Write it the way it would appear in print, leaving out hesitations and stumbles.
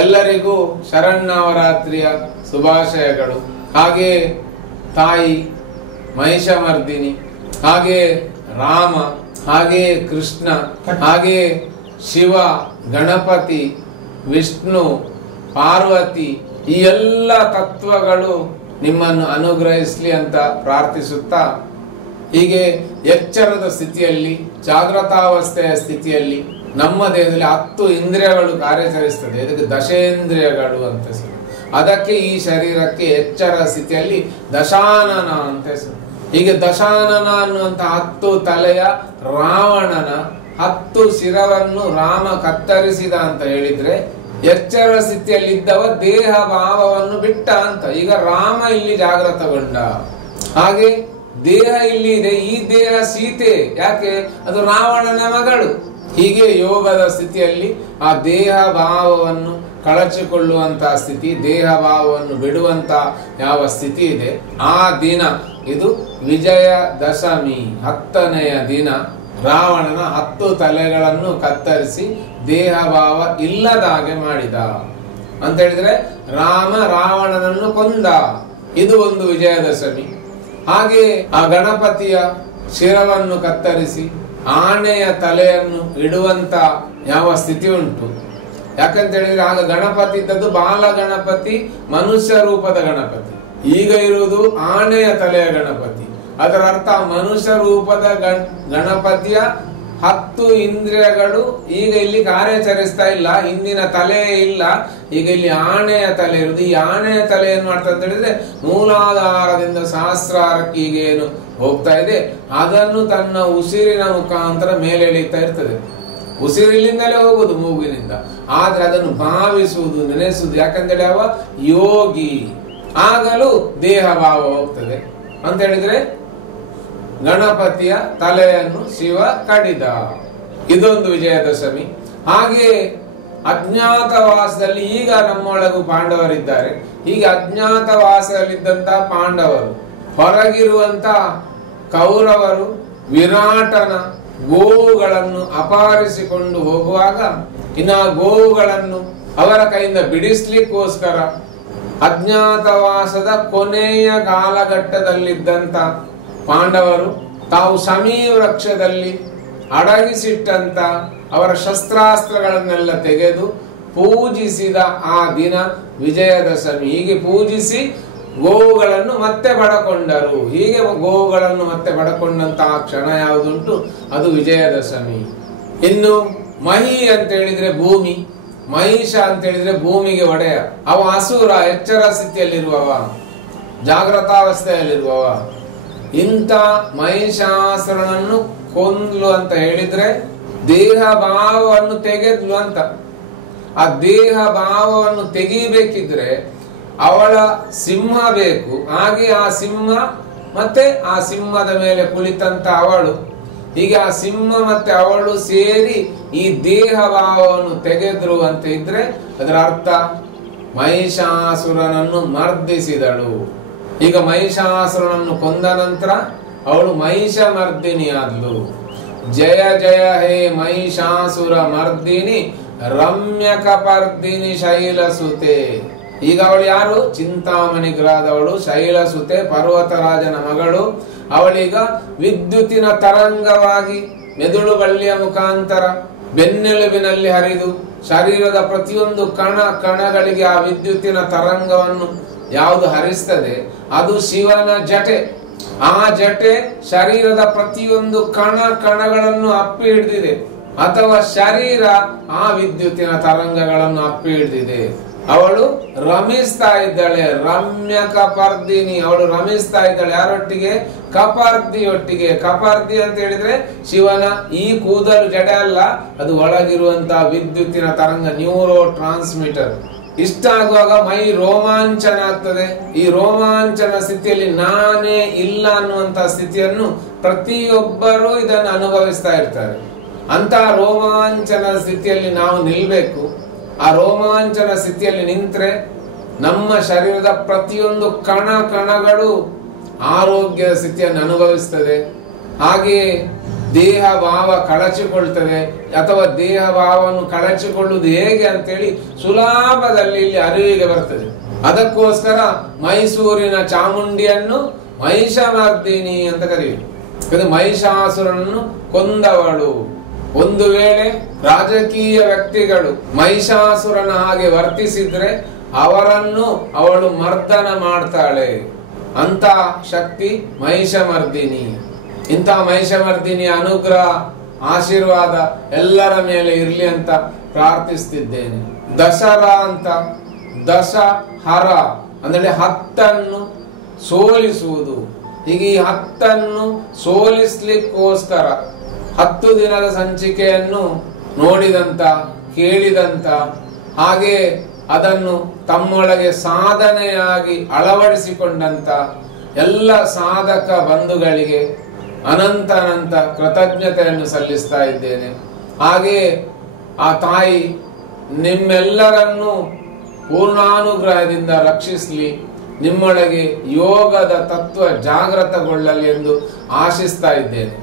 ಎಲ್ಲರಿಗೂ ಶರನ್ನವರಾತ್ರಿಯ ಶುಭಾಶಯಗಳು. ಹಾಗೆ ತಾಯಿ ಮಹಿಷಮರ್ದಿನಿ, ಹಾಗೆ ರಾಮ, ಹಾಗೆ ಕೃಷ್ಣ, ಹಾಗೆ ಶಿವ, ಗಣಪತಿ, ವಿಷ್ಣು, ಪಾರ್ವತಿ, ಈ ಎಲ್ಲ ತತ್ವಗಳು ನಿಮ್ಮನ್ನು ಅನುಗ್ರಹಿಸಲಿ ಅಂತ ಪ್ರಾರ್ಥಿಸುತ್ತಾ, ಹೀಗೆ ಎಚ್ಚರದ ಸ್ಥಿತಿಯಲ್ಲಿ, ಜಾಗೃತಾವಸ್ಥೆಯ ಸ್ಥಿತಿಯಲ್ಲಿ ನಮ್ಮ ದೇಹದಲ್ಲಿ 10 ಇಂದ್ರಿಯಗಳು ಕಾರ್ಯಾಚರಿಸ್ತದೆ. ಇದಕ್ಕೆ ದಶೇಂದ್ರಿಯಗಳು ಅಂತ ಹೆಸರು. ಅದಕ್ಕೆ ಈ ಶರೀರಕ್ಕೆ ಎಚ್ಚರ ಸ್ಥಿತಿಯಲ್ಲಿ ದಶಾನನ ಅಂತ ಹೆಸರು. ಹೀಗೆ ದಶಾನನ ಅನ್ನುವಂತ 10 ತಲೆಯ ರಾವಣನ 10 ಶಿರವನ್ನು ರಾಮ ಕತ್ತರಿಸಿದ ಅಂತ ಹೇಳಿದ್ರೆ, ಎಚ್ಚರ ಸ್ಥಿತಿಯಲ್ಲಿದ್ದವ ದೇಹ ಭಾವವನ್ನು ಬಿಟ್ಟ ಅಂತ. ಈಗ ರಾಮ ಇಲ್ಲಿ ಜಾಗೃತಗೊಂಡ, ಹಾಗೆ ದೇಹ ಇಲ್ಲಿ ಇದೆ. ಈ ದೇಹ ಸೀತೆ, ಯಾಕೆ? ಅದು ರಾವಣನ ಮಗಳು. ಹೀಗೆ ಯೋಗದ ಸ್ಥಿತಿಯಲ್ಲಿ ಆ ದೇಹ ಭಾವವನ್ನು ಕಳಚಿಕೊಳ್ಳುವಂತಹ ಸ್ಥಿತಿ, ದೇಹ ಭಾವವನ್ನು ಬಿಡುವಂತ ಯಾವ ಸ್ಥಿತಿ ಇದೆ, ಆ ದಿನ ಇದು ವಿಜಯ ದಶಮಿ, 10ನೆಯ ದಿನ. ರಾವಣನ 10 ತಲೆಗಳನ್ನು ಕತ್ತರಿಸಿ ದೇಹ ಭಾವ ಇಲ್ಲದ ಹಾಗೆ ಮಾಡಿದ ಅಂತ ಹೇಳಿದ್ರೆ, ರಾಮ ರಾವಣನನ್ನು ಕೊಂದ. ಇದು ಒಂದು ವಿಜಯದಶಮಿ. ಹಾಗೆ ಆ ಗಣಪತಿಯ ಶಿರವನ್ನು ಕತ್ತರಿಸಿ ಆನೆಯ ತಲೆಯನ್ನು ಇಡುವಂತ ಯಾವ ಸ್ಥಿತಿ ಉಂಟು. ಯಾಕಂತ ಹೇಳಿದ್ರೆ, ಆಗ ಗಣಪತಿ ಇದ್ದದ್ದು ಬಾಲ ಗಣಪತಿ, ಮನುಷ್ಯ ರೂಪದ ಗಣಪತಿ. ಈಗ ಇರುವುದು ಆನೆಯ ತಲೆಯ ಗಣಪತಿ. ಅದರ ಅರ್ಥ ಮನುಷ್ಯ ರೂಪದ ಗಣಪತಿಯ 10 ಇಂದ್ರಿಯಗಳು ಈಗ ಇಲ್ಲಿ ಕಾರ್ಯಾಚರಿಸ್ತಾ ಇಲ್ಲ, ಹಿಂದಿನ ತಲೆ ಇಲ್ಲ, ಈಗ ಇಲ್ಲಿ ಆನೆಯ ತಲೆ ಇರುವುದು. ಈ ಆನೆಯ ತಲೆ ಏನ್ ಮಾಡ್ತಾ ಅಂತ ಹೇಳಿದ್ರೆ, ಮೂಲಾಧಾರದಿಂದ ಸಹಸ್ರಾರಕ್ಕೆ ಈಗ ಏನು ಹೋಗ್ತಾ ಇದೆ, ಅದನ್ನು ತನ್ನ ಉಸಿರಿನ ಮುಖಾಂತರ ಮೇಲೆ ಎಳೀತಾ ಇರ್ತದೆ. ಉಸಿರಿನಿಂದಲೇ ಹೋಗುದು ಮೂಗಿನಿಂದ, ಆದ್ರೆ ಅದನ್ನು ಭಾವಿಸುವುದು, ನೆನೆಸುವುದು. ಯಾಕಂತೇಳಿ ಅವ ಯೋಗಿ, ಆಗಲೂ ದೇಹ ಭಾವ ಹೋಗ್ತದೆ ಅಂತ ಹೇಳಿದ್ರೆ, ಗಣಪತಿಯ ತಲೆಯನ್ನು ಶಿವ ಕಡಿದ. ಇದೊಂದು ವಿಜಯದಶಮಿ. ಹಾಗೆ ಅಜ್ಞಾತವಾಸದಲ್ಲಿ ಈಗ ನಮ್ಮೊಳಗೂ ಪಾಂಡವರಿದ್ದಾರೆ. ಹೀಗೆ ಅಜ್ಞಾತವಾಸದಲ್ಲಿದ್ದಂತ ಪಾಂಡವರು, ಹೊರಗಿರುವಂತ ಕೌರವರು ವಿರಾಟನ ಗೋವುಗಳನ್ನು ಅಪಹರಿಸಿಕೊಂಡು ಹೋಗುವಾಗ, ಇನ್ನು ಆ ಗೋವುಗಳನ್ನು ಅವರ ಕೈಯಿಂದ ಬಿಡಿಸ್ಲಿಕ್ಕೋಸ್ಕರ ಅಜ್ಞಾತವಾಸದ ಕೊನೆಯ ಕಾಲಘಟ್ಟದಲ್ಲಿದ್ದಂತ ಪಾಂಡವರು ತಾವು ಸಮೀ ವೃಕ್ಷದಲ್ಲಿ ಅಡಗಿಸಿಟ್ಟಂತ ಅವರ ಶಸ್ತ್ರಾಸ್ತ್ರಗಳನ್ನೆಲ್ಲ ತೆಗೆದು ಪೂಜಿಸಿದ ಆ ದಿನ ವಿಜಯದಶಮಿ. ಹೀಗೆ ಪೂಜಿಸಿ ಗೋವುಗಳನ್ನು ಮತ್ತೆ ಪಡಕೊಂಡರು. ಹೀಗೆ ಗೋವುಗಳನ್ನು ಮತ್ತೆ ಪಡಕೊಂಡಂತಹ ಕ್ಷಣ ಯಾವುದುಂಟು, ಅದು ವಿಜಯದಶಮಿ. ಇನ್ನು ಮಹಿ ಅಂತ ಹೇಳಿದ್ರೆ ಭೂಮಿ, ಮಹಿಷ ಅಂತ ಹೇಳಿದ್ರೆ ಭೂಮಿಗೆ ಒಡೆಯ. ಅವ ಅಸುರ, ಎಚ್ಚರ ಸ್ಥಿತಿಯಲ್ಲಿರುವವ, ಜಾಗೃತಾವಸ್ಥೆಯಲ್ಲಿರುವವ. ಇಂಥ ಮಹಿಷಾಸುರನನ್ನು ಕೊಂದ್ಲು ಅಂತ ಹೇಳಿದ್ರೆ ದೇಹ ಭಾವವನ್ನು ತೆಗೆದ್ಲು ಅಂತ. ಆ ದೇಹ ಭಾವವನ್ನು ತೆಗಿಬೇಕಿದ್ರೆ ಅವಳ ಸಿಂಹ ಬೇಕು. ಹಾಗೆ ಆ ಸಿಂಹ ಮತ್ತೆ ಆ ಸಿಂಹದ ಮೇಲೆ ಕುಳಿತಂತ ಅವಳು, ಹೀಗೆ ಆ ಸಿಂಹ ಮತ್ತೆ ಅವಳು ಸೇರಿ ಈ ದೇಹ ಭಾವವನ್ನು ತೆಗೆದ್ರು ಅಂತ ಇದ್ರೆ ಅದರ ಅರ್ಥ ಮಹಿಷಾಸುರನನ್ನು ಮರ್ದಿಸಿದಳು. ಈಗ ಮಹಿಷಾಸುರನನ್ನು ಕೊಂದ ನಂತರ ಅವಳು ಮಹಿಷ ಮರ್ದಿನಿ ಆದ್ಲು. ಜಯ ಜಯ ಹೇ ಮಹಿಷಾಸುರ ಮರ್ದಿನಿ ರಮ್ಯಕಪರ್ದಿನಿ ಶೈಲಸುತೆ. ಈಗ ಅವಳು ಯಾರು? ಚಿಂತಾಮಣಿಗ್ರಾದವಳು, ಶೈಲಸುತೆ, ಪರ್ವತರಾಜನ ಮಗಳು. ಅವಳೀಗ ವಿದ್ಯುತ್ತಿನ ತರಂಗವಾಗಿ ಮೆದುಳು ಬಳ್ಳಿಯ ಮುಖಾಂತರ ಬೆನ್ನೆಲುಬಿನಲ್ಲಿ ಹರಿದು ಶರೀರದ ಪ್ರತಿಯೊಂದು ಕಣಗಳಿಗೆ ಆ ವಿದ್ಯುತ್ತಿನ ತರಂಗವನ್ನು ಯಾವುದು ಹರಿಸ್ತದೆ ಅದು ಶಿವನ ಜಟೆ. ಆ ಜಟೆ ಶರೀರದ ಪ್ರತಿಯೊಂದು ಕಣಗಳನ್ನು ಅಪ್ಪಿ ಹಿಡಿದಿದೆ, ಅಥವಾ ಶರೀರ ಆ ವಿದ್ಯುತ್ತಿನ ತರಂಗಗಳನ್ನು ಅಪ್ಪಿ ಹಿಡಿದಿದೆ. ಅವಳು ರಮಿಸ್ತಾ ಇದ್ದಾಳೆ, ರಮ್ಯ ಕಪರ್ದಿನಿ. ಅವಳು ರಮಿಸ್ತಾ ಇದ್ದಾಳೆ ಯಾರೊಟ್ಟಿಗೆ? ಕಪರ್ದಿಯೊಟ್ಟಿಗೆ. ಕಪರ್ದಿ ಅಂತ ಹೇಳಿದ್ರೆ ಶಿವನ ಈ ಕೂದಲು ಜಡೆ ಅಲ್ಲ, ಅದು ಒಳಗಿರುವಂತಹ ವಿದ್ಯುತ್ತಿನ ತರಂಗ, ನ್ಯೂರೋ ಟ್ರಾನ್ಸ್ಮಿಟರ್. ಇಷ್ಟ ಆಗುವಾಗ ಮೈ ರೋಮಾಂಚನ ಆಗ್ತದೆ. ಈ ರೋಮಾಂಚನ ಸ್ಥಿತಿಯಲ್ಲಿ ನಾನೇ ಇಲ್ಲ ಅನ್ನುವಂತ ಸ್ಥಿತಿಯನ್ನು ಪ್ರತಿಯೊಬ್ಬರು ಇದನ್ನು ಅನುಭವಿಸ್ತಾ ಇರ್ತಾರೆ. ಅಂತ ರೋಮಾಂಚನ ಸ್ಥಿತಿಯಲ್ಲಿ ನಾವು ನಿಲ್ಬೇಕು. ಆ ರೋಮಾಂಚನ ಸ್ಥಿತಿಯಲ್ಲಿ ನಿಂತ್ರೆ ನಮ್ಮ ಶರೀರದ ಪ್ರತಿಯೊಂದು ಕಣಗಳು ಆರೋಗ್ಯದ ಸ್ಥಿತಿಯನ್ನು ಅನುಭವಿಸ್ತದೆ. ಹಾಗೆಯೇ ದೇಹ ಭಾವ ಕಳಚಿಕೊಳ್ತದೆ ಅಥವಾ ದೇಹ ಭಾವವನ್ನು ಕಳಚಿಕೊಳ್ಳುವುದು ಹೇಗೆ ಅಂತೇಳಿ ಸುಲಭದಲ್ಲಿ ಇಲ್ಲಿ ಅರಿವಿಗೆ ಬರ್ತದೆ. ಅದಕ್ಕೋಸ್ಕರ ಮೈಸೂರಿನ ಚಾಮುಂಡಿಯನ್ನು ಮಹಿಷಮರ್ದಿನಿ ಅಂತ ಕರೆಯುವುದು. ಇದು ಮಹಿಷಾಸುರನನ್ನು ಕೊಂದವಳು. ಒಂದು ವೇಳೆ ರಾಜಕೀಯ ವ್ಯಕ್ತಿಗಳು ಮಹಿಷಾಸುರನ ಹಾಗೆ ವರ್ತಿಸಿದ್ರೆ ಅವರನ್ನು ಅವಳು ಮರ್ದನ ಮಾಡ್ತಾಳೆ. ಅಂತ ಶಕ್ತಿ ಮಹಿಷಮರ್ದಿನಿ. ಇಂಥ ಮಹಿಷಮರ್ದಿನಿಯ ಅನುಗ್ರಹ ಆಶೀರ್ವಾದ ಎಲ್ಲರ ಮೇಲೆ ಇರ್ಲಿ ಅಂತ ಪ್ರಾರ್ಥಿಸ್ತಿದ್ದೇನೆ. ದಸರಾ ಅಂತ ದಶಹರ ಅಂದ್ರೆ 10 ಸೋಲಿಸುವುದು. ಹೀಗೆ ಈ 10 ಸೋಲಿಸ್ಲಿಕ್ಕೋಸ್ಕರ 10 ದಿನದ ಸಂಚಿಕೆಯನ್ನು ನೋಡಿದಂತ, ಕೇಳಿದಂತ, ಹಾಗೆ ಅದನ್ನು ತಮ್ಮೊಳಗೆ ಸಾಧನೆಯಾಗಿ ಅಳವಡಿಸಿಕೊಂಡಂತ ಎಲ್ಲ ಸಾಧಕ ಬಂಧುಗಳಿಗೆ ಅನಂತ ಕೃತಜ್ಞತೆಯನ್ನು ಸಲ್ಲಿಸ್ತಾ ಇದ್ದೇನೆ. ಹಾಗೆ ಆ ತಾಯಿ ನಿಮ್ಮೆಲ್ಲರನ್ನು ಪೂರ್ಣಾನುಗ್ರಹದಿಂದ ರಕ್ಷಿಸಲಿ, ನಿಮ್ಮೊಳಗೆ ಯೋಗದ ತತ್ವ ಜಾಗೃತಗೊಳ್ಳಲಿ ಎಂದು ಆಶಿಸ್ತಾ ಇದ್ದೇನೆ.